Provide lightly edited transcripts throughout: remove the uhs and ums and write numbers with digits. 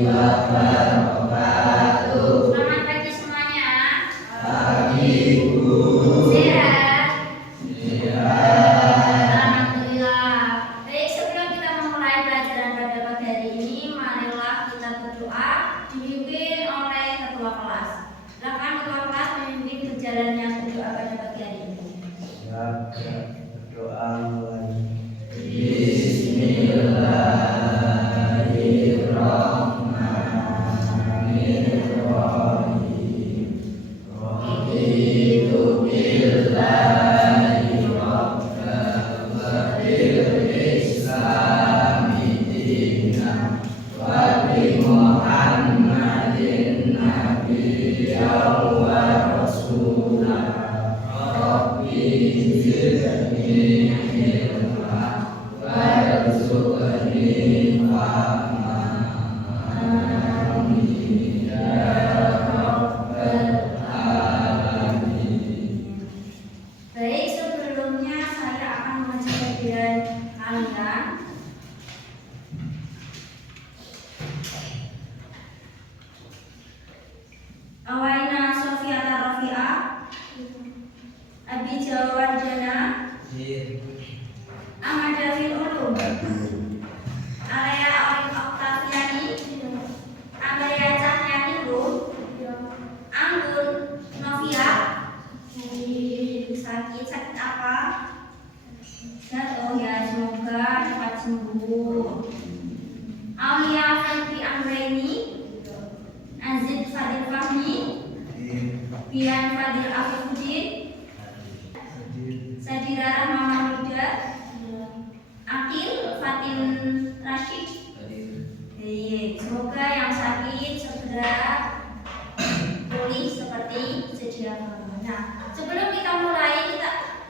wabarakatuh. Selamat pagi semuanya. Pagi Bu. Sehat? Sehat. Alhamdulillah. Baik, sebelum kita memulai pelajaran pada pagi hari ini, marilah kita berdoa dipimpin oleh ketua kelas. Silakan ketua kelas memimpin berjalannya berdoa pada pagi hari ini. Ya, berdoa mulai. Bismillahirrahmanirrahim. Raditu billahi rabban wa bil islami dinan wa bi Muhammadin nabiyyan wa rasulan. Rabbi zidni ilma warzuqni fahma. Amin ya rabbal alamin. Baik, sebelumnya saya akan membacakan kalian. Awaina Sofiata Rafi'ah, Abi Jawarjana, Ahmad Dafil Ulum, Alaya Olin Oktaviani, Amalia Cahyani Rum, Anggun Novia, sakit apa? Jatuh ya, semoga cepat sembuh. Aulia Fitri Anggreni, Azid Fadil Fahmi, Bian Fadil Afifuddin, Sadira Rahma Mahmuda, Akil Fatin Rashid. Semoga yang sakit segera pulih seperti sedia kala. Nah, sebelum kita mulai,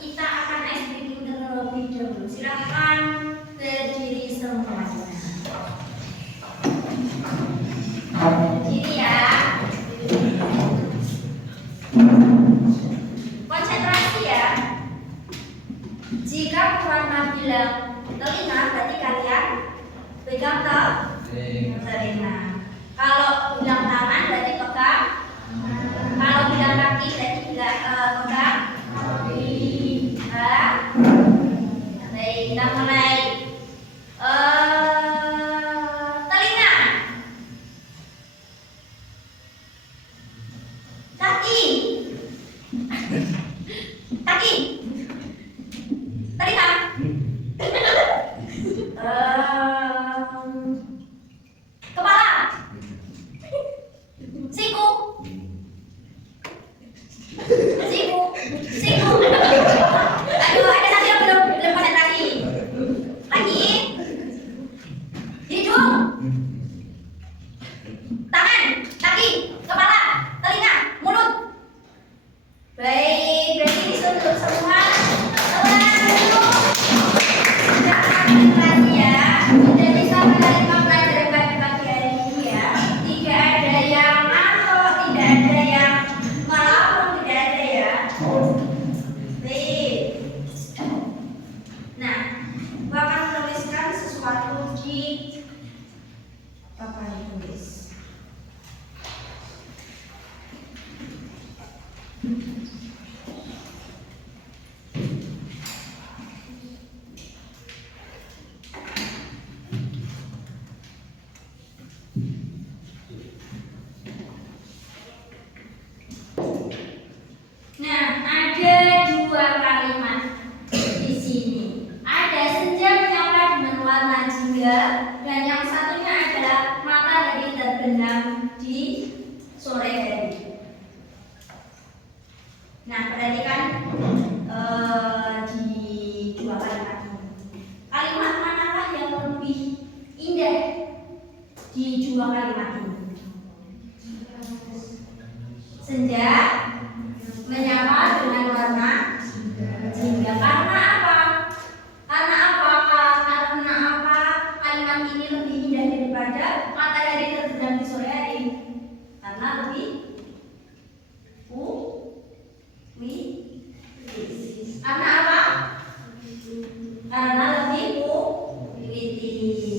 kita akan ice breaking terlebih dahulu. Silakan berdiri semuanya. Berdiri ya. Konsentrasi ya. Jika Muhammad bilang telinga, berarti kalian pegang telinga. Kalau bilang tangan, berarti pegang. Kalau bilang kaki, berarti pegang kaki. Baik, kita mulai. Telinga, kaki, kaki, telinga. Kepala, siku, siku. Aduh, ada satu yang belum konsentrasi. Lagi, hidung, tangan, kaki, kepala, telinga, mulut. Baik, berarti disuruh semua. Konsentrasi ya. Sudah bisa menerima pelajaran pada pagi hari ini ya. Tidak ada yang ngantuk, tidak ada yang melapor, tidak ada ya. Baik. Nah, gua akan menuliskan sesuatu di papan tulis. Nah, ada dua kalimat di sini. Ada senja menyapa dengan warna jingga, dan yang satunya adalah matahari terbenam di sore hari. Nah, perhatikan di dua kalimat ini. Kalimat manakah yang lebih indah di dua kalimat ini? Senja menyapa dengan warna jingga. Karena apa? Karena apa kalimat ini lebih indah daripada matahari terbenam di sore hari? Karena lebih karena apa? Karena lebih puitis.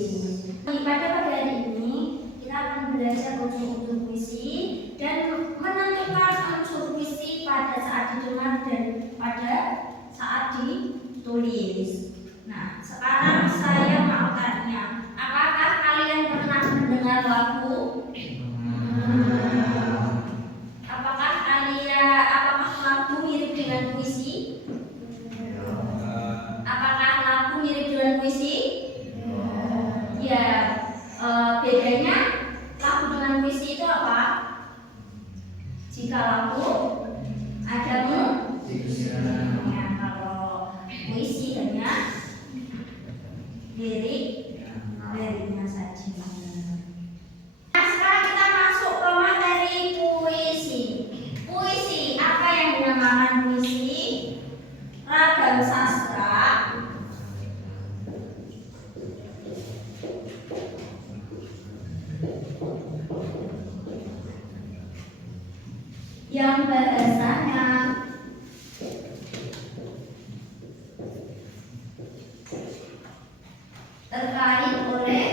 Pada pagi hari ini kita akan menulis. Nah, sekarang saya mau tanya, apakah kalian pernah mendengar lagu? Apakah lagu mirip dengan puisi? Apakah lagu mirip dengan puisi? Ya, bedanya lagu dengan puisi itu apa? Jika lagu ada ya, kalau puisi hanya liriknya saja. Nah, sekarang kita masuk ke materi puisi. Puisi, apa yang dinamakan puisi? Ragam sastra yang bahasanya terkait oleh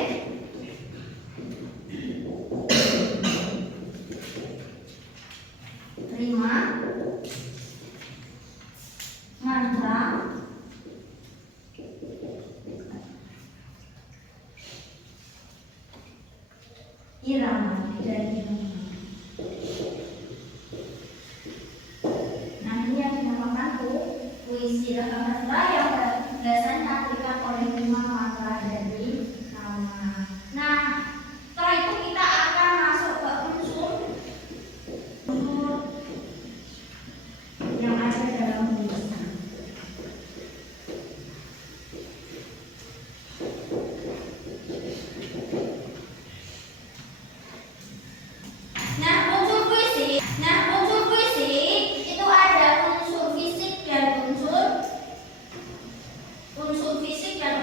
rima, mantra, irama dan irama. Nah, ini yang dinamakan puisi ragam sastra yang biasanya diberikan oleh rima, mantra, dari nama. Nah, setelah itu kita akan masuk ke unsur yang ada dalam puisi. Unsur puisi itu ada unsur fisik dan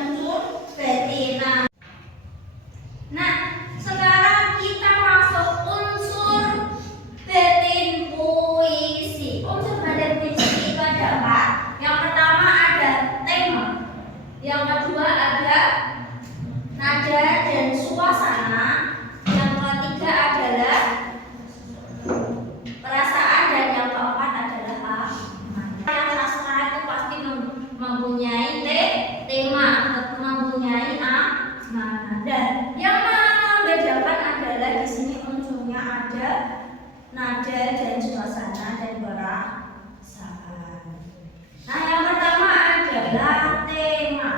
unsur batin. Nah, sekarang kita masuk unsur batin puisi. Unsur batin puisi itu ada 4. Yang pertama ada tema, yang kedua ada nada dan suasana, yang ketiga adalah perasaan, dan yang keempat adalah makna. Yang sastra itu pasti mempunyai tema atau mempunyai nada. Yang membedakan adalah di sini unsurnya ada nada dan suasana dan perasaan. Nah, yang pertama adalah tema.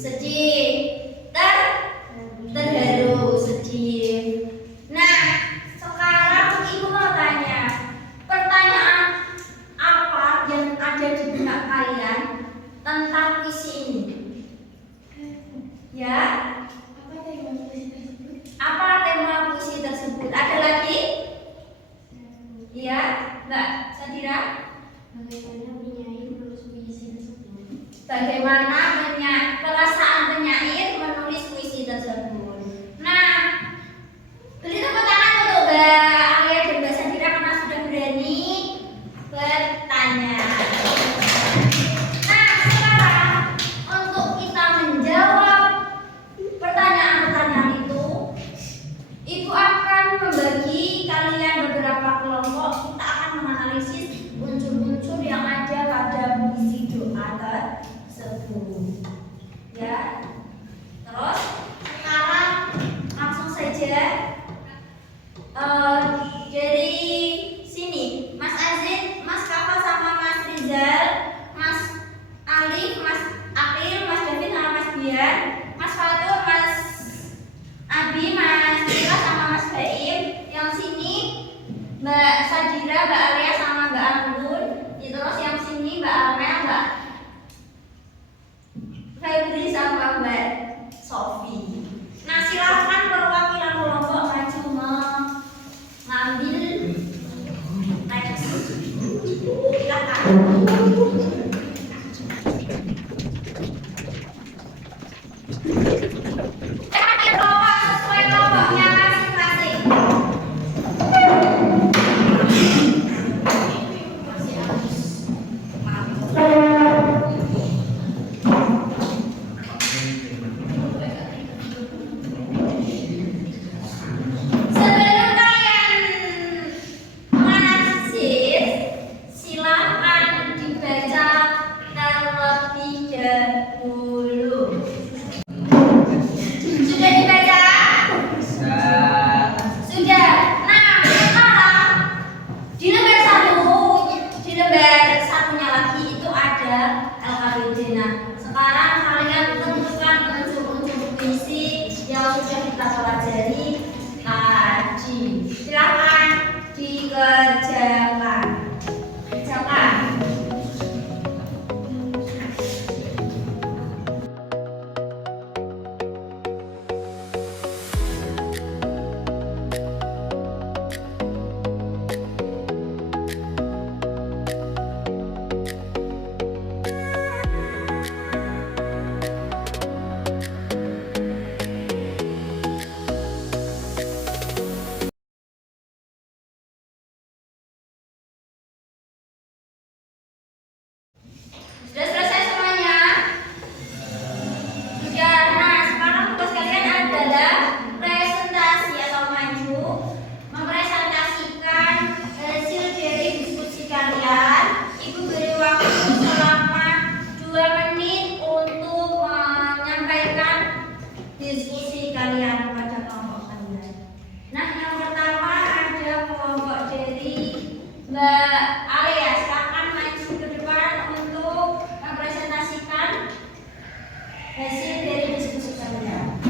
sedih, terharu, sedih. Nah, sekarang ibu mau tanya, pertanyaan apa yang ada di benak kalian tentang puisi ini? Ya, apa tema puisi tersebut? Ada lagi? Ya, Mbak Sadira? Bagaimana perasaan penyair menulis puisi tersebut. Nah, beri tepuk tangan untuk Mbak Alia dan Mbak Sadira karena sudah berani bertanya. Nah, sekarang untuk kita menjawab pertanyaan-pertanyaan itu, Ibu akan membagi kalian beberapa kelompok. Kita akan menganalisis unsur-unsur yang ada pada puisi doa tersebut. Ya. Terus sekarang langsung saja dari sini, Mas Azin, Mas Kafa sama Mas Rizal, Mas Alif, Mas Akil, Mas David sama Mas Bian, Mas Fatur, Mas Abi, Mas Dila sama Mas Baim. Yang sini Mbak Sadira, Mbak Alia sama Mbak Anggun. Terus yang sini Mbak Amel, Mbak Febri sama Mbak Sofi. Nah, silakan perwakilan kelompok maju mengambil teks. Silakan. Kelompok sesuai kelompoknya masing-masing. Sebelum kalian menganalisis, silakan dibaca terlebih dahulu. Sudah dibaca? Sudah. Nah, sekarang di lembar satunya lagi itu ada LKPD. Nah, sekarang kalian tentukan unsur-unsur puisi yang sudah kita pelajari tadi. Silakan dikerjakan. Kerjakan. Sudah selesai semuanya? Sudah. Nah, sekarang tugas kalian adalah presentasi atau maju mempresentasikan hasil dari diskusi kalian. Ibu beri waktu selama 2 menit untuk menyampaikan diskusi kalian pada kelompok kalian. Nah, yang pertama ada kelompok dari Mbak Alia. Silakan maju ke depan untuk mempresentasikan hasil dari diskusi kalian.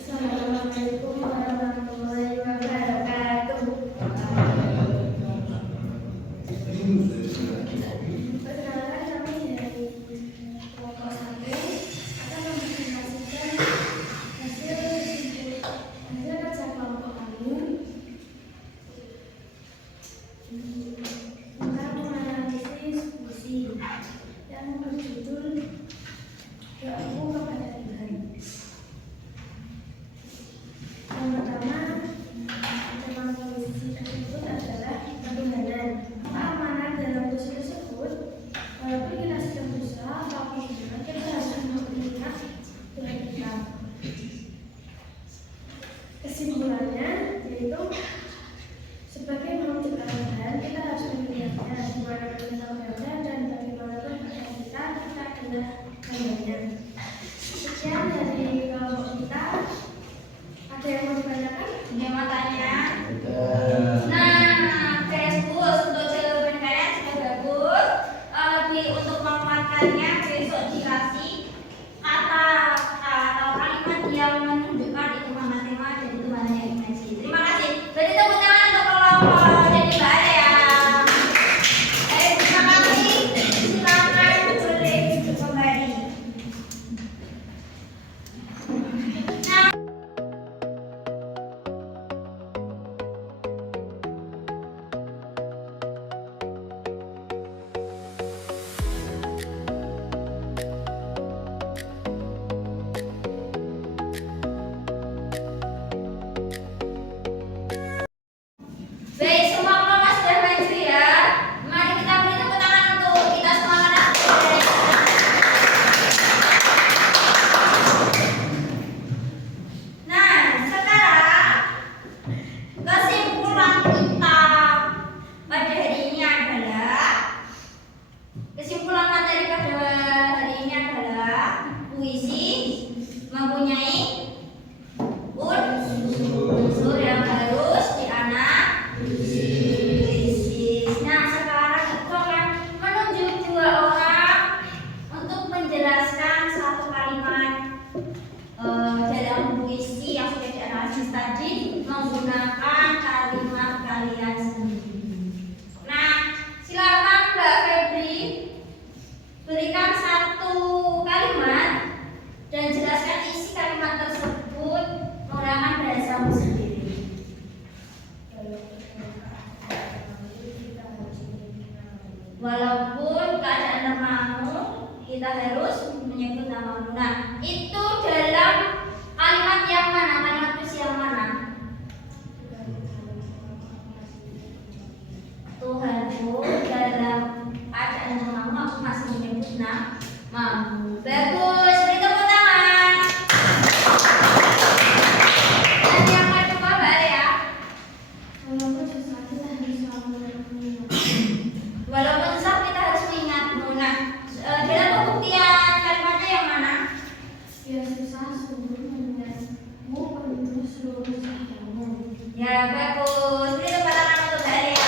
Assalamualaikum warahmatullahi wabarakatuh. Perkenalkan, kami dari kelompok 1 akan mempresentasikan hasil kerja kelompok kami tentang menganalisis puisi yang berjudul Doaku Kepada Tuhan. Yang pertama, tema puisi tersebut adalah ketuhanan. Keamanan dalam puisi tersebut, walaupun kita sedang berusaha apapun juga, kita harus mengingat Tuhan kita. Kesimpulannya yaitu sebagai makhluk ciptaan Tuhan, kita harus mengingatnya di mana kita berada dan kalimatnya besok dikasih kata atau kalimat yang menunjukkan itu mana tema dan itu mana yang imaji. Terima kasih. Beri tepuk tangan untuk kelompok jadi Mbak Aya. Terima kasih. Silakan boleh kembali. Nah, baik, semua kelompok sudah maju ya. Mari kita beri tepuk tangan untuk kita semangat. Nah, sekarang kesimpulan kita pada hari ini adalah kesimpulan materi pada hari ini adalah puisi mempunyai unsur yang harus dianalisis. Nah, sekarang itu akan menunjuk dua orang untuk menjelaskan satu kalimat dalam puisi yang sudah dianalisis tadi menggunakan kalimat kalian sendiri. Nah, silakan Mbak Febri berikan satu kalimat dan jelaskan isi kalimat tersebut menggunakan bahasamu sendiri. Walaupun keadaan namamu, kita harus menyebut namamu. Nah, itu dalam kalimat yang mana? Kalimat puisi yang mana? Tuhanku, dalam keadaan namamu aku masih menyebut namamu. Bagus, beri tepuk tangan. Dan yang kedua, Mbak Lea. Walaupun susah kita harus mengingatmu. Nah, dalam pembuktian kalimatnya yang mana? Ya, bagus. Beri tepuk tangan untuk Mbak Lea.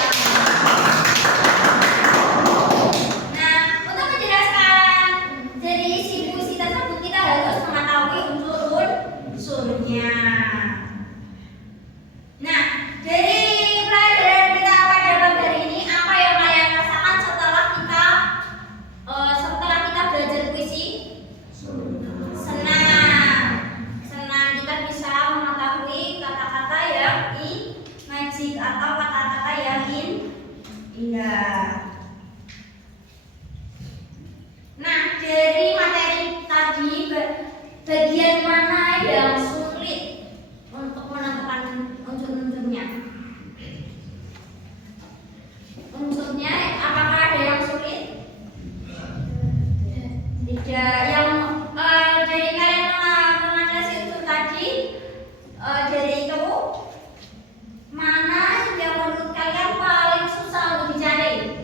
Nah, untuk menjelaskan dari isi puisi tersebut kita harus mengetahui unsurnya. Nah, dari pelajaran kita pada pagi hari ini, apa yang kalian rasakan setelah kita belajar puisi? Senang kita bisa mengetahui kata-kata yang magic atau kata-kata yang indah. Nah, dari materi tadi bagian mana yang sulit untuk menentukan unsur-unsurnya? Unsurnya apakah ada yang sulit? Tidak. Yang dari kalian menganalisis unsur tadi, dari itu mana yang menurut kalian paling susah untuk dicari?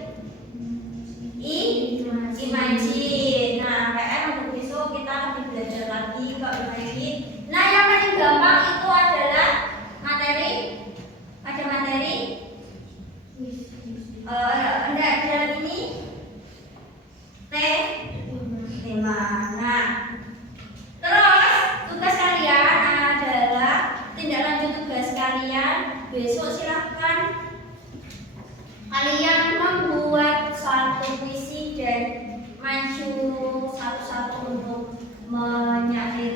Imagine. Nah, PR untuk besok kita akan belajar lagi ke imagine. Nah, yang paling gampang itu adalah materi. Ada materi? Enggak, dalam ini tema. Nah, terus tugas kalian adalah tindak lanjut tugas kalian besok. Silahkan kalian membuat satu puisi dan maju satu-satu untuk menyampaikan